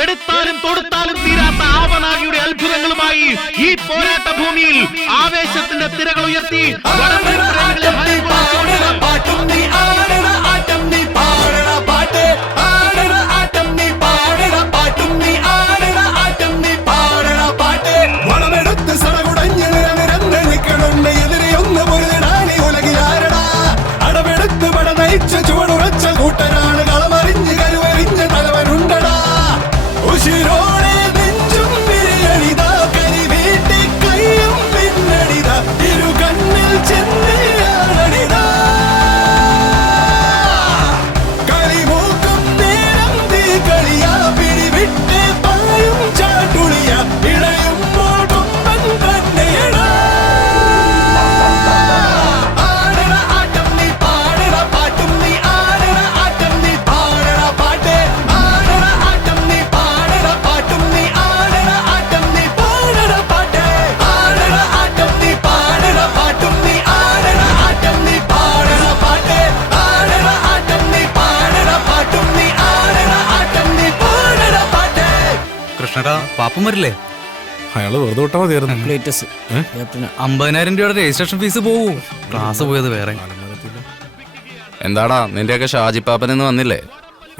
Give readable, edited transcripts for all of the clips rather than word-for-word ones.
എടുത്താലും തൊടുത്താലും തീരാത്ത ആവനാഴിയുടെ അത്ഭുതങ്ങളുമായി ഈ പോരാട്ട ഭൂമിയിൽ ആവേശത്തിന്റെ തിരകൾ ഉയർത്തി ചുവടുറച്ച കൂട്ടരാണ് കളമറിഞ്ഞ് കരുവരിഞ്ഞ് തലവനുണ്ടടാ ഉശിരോടെ നെഞ്ചും പിരിയണിതാ കരി വീട്ടി കയ്യും പിന്നണിതാ ഇരു കണ്ണിൽ ചെന്നയാളണിതാ കളിമൂക്കും നേരം തീ കളിയാ പിടിവിട്ട് പായും ചാട്ടുളിയ ഇടയുമ്പോൾ കൊമ്പൻ തന്നെയടാ കൃഷ്ണടാ പാപ്പം വരില്ലേ? അയാള് വെറുതെ വിട്ടാ മതിയായിരുന്നു. 50,000 രൂപയുടെ രജിസ്ട്രേഷൻ ഫീസ് പോവും. ക്ലാസ് പോയത് വേറെ. എന്താടാ നിന്റെയൊക്കെ ഷാജിപ്പാപ്പനെന്ന് വന്നില്ലേ?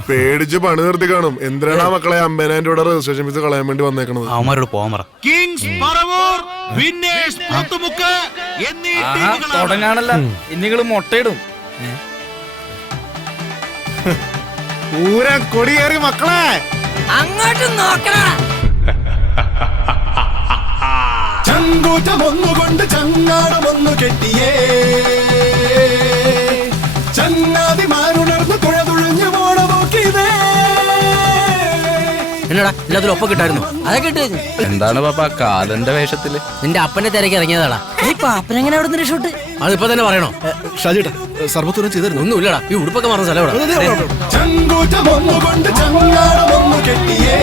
പേടിച്ച് പണി നിർത്തി കാണും. എന്തിനാണ് മക്കളെ 50,000 രൂപയുടെ രജിസ്ട്രേഷൻ ഫീസ് കളയാൻ വേണ്ടി വന്നേക്കണത്? അവന്മാരോട് പോവാൻ പറ. കിങ്സ് പറവൂർ, വിന്നേഴ്സ് പോത്തുമുക്ക് എന്നീ ടീമുകളാണ്. തുടങ്ങാണല്ലോ ഇനിങ്ങള് മുട്ടയിടും. പൂരാ കൊടിയേറി മക്കളെ അങ്ങോട്ട് നോക്കണ. ചങ്കൂറ്റമൊന്നുകൊണ്ട് ചങ്ങാടമൊന്നു കെട്ടിയേ ചങ്ങാതിമാരുണർന്ന് തുഴതുഴഞ്ഞു പോണ പോക്കിതേ. എന്നടാ എല്ലാത്തിലും ഒപ്പം കിട്ടായിരുന്നു? അതൊക്കെ ഇട്ട് എന്താണ് പാപ്പ കാലന്റെ വേഷത്തില്? നിന്റെ അപ്പന്റെ തിരക്ക് ഇറങ്ങിയതാടാ. അപ്പനെങ്ങനെ അവിടെ നിന്ന് രക്ഷോട്ട്? അതിപ്പോ തന്നെ പറയണോ? ഷാജിട്ടാ സർബത്തൂരം ചെയ്തായിരുന്നു. ഒന്നുമില്ലടാ, ഈ ഉടുപ്പൊക്കെ മാറുന്ന സ്ഥലം ചങ്കൂറ്റമൊന്നുകൊണ്ട് ചങ്ങാടമൊന്നു കെട്ടിയേ